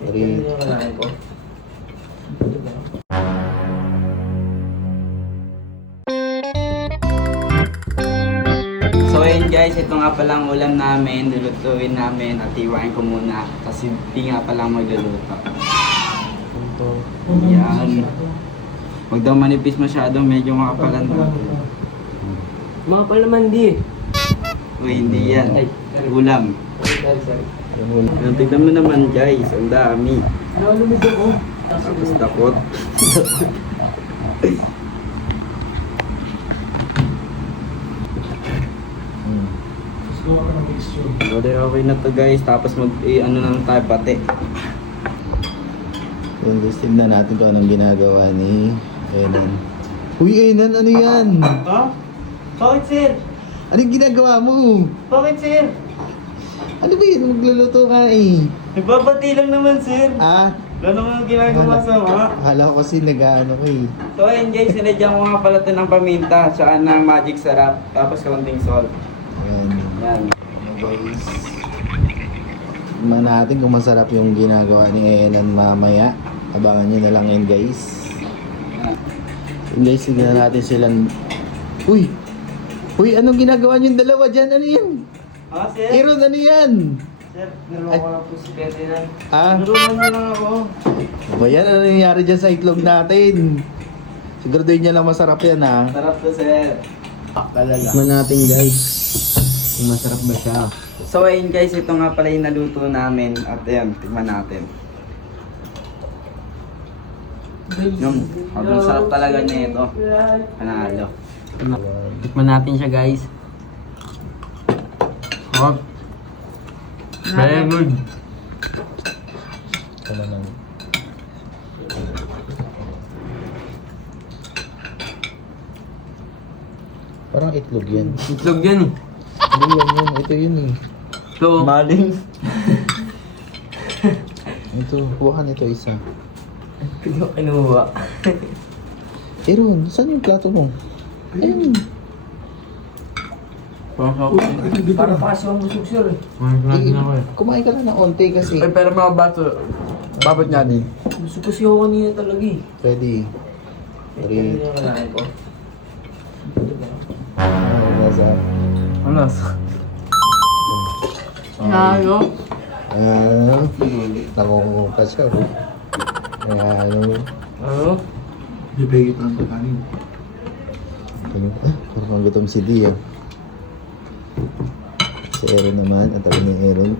Three. So ayun guys, ito nga palang ulam namin, lulutuin namin at iwain ko muna kasi di nga palang magluluto. Yan. Huwag daw manipis masyado, medyo makapalan natin. Makapal naman di. Uy, hindi yan. Ulam. Yan, tignan mo naman guys, ang dami. Lumid ako. Tapos dakot. Okay na to guys, tapos ano na lang tayo pati. Yung listed na natin kung anong ginagawa ni Enan. Uy, Enan, ano yan? Ha? Bakit sir? Anong ginagawa mo? Bakit sir? Ano ba yun? Magluluto ka eh. Nagbabati lang naman sir. Ah? Wala naman ginagawa sa mga. Akala ko kasi nag-ano ko eh. So ayun guys, sinadyan ko nga pala ito ng paminta, tsaka ng magic sarap, tapos kaunting salt. Ayan. Yan. Guys. Tignan natin kung masarap yung ginagawa ni Enan mamaya. Abangan nyo na lang yun guys. Yun guys, tignan natin silang... Uy! Uy, anong ginagawa nyo yung dalawa dyan? Ano yan? Ha sir? Aaron, ano yan? Sir, naloko lang po si Ferdinand. Ah? Narunan niyo lang ako. Ano ba yan? Ano nangyari dyan sa itlog natin? Siguraduhin niya lang masarap yan ha. Sarap to sir. Talaga. Tignan natin guys. Kung masarap ba siya. So ayun guys, ito nga pala yung naluto namin at ayan, tignan natin. Yung, sobrang sarap talaga niya ito. Panalo. Tikman natin siya guys. Hop. Very good. Ito naman. Parang itlog yan. Itlog yan eh. Ano yan yun? Ito yun eh. So, Maling. Ito, kuha nito isa. Pino kinuha. Aaron, saan yung plato mo? Ayun. Para pa kasi ang busog sir eh. Kumain ka lang ng onte kasi. Ay, pero mga baso, babot niya din. Busog kasi ako kanina talaga eh. Ready. Three. ko. Nasa. Ano? Ano? Nakukungka siya. Ano? Ano? Bibigay pa ng pagkain. Parang gutom si Dia. Si Aaron naman, at ako ni Aaron.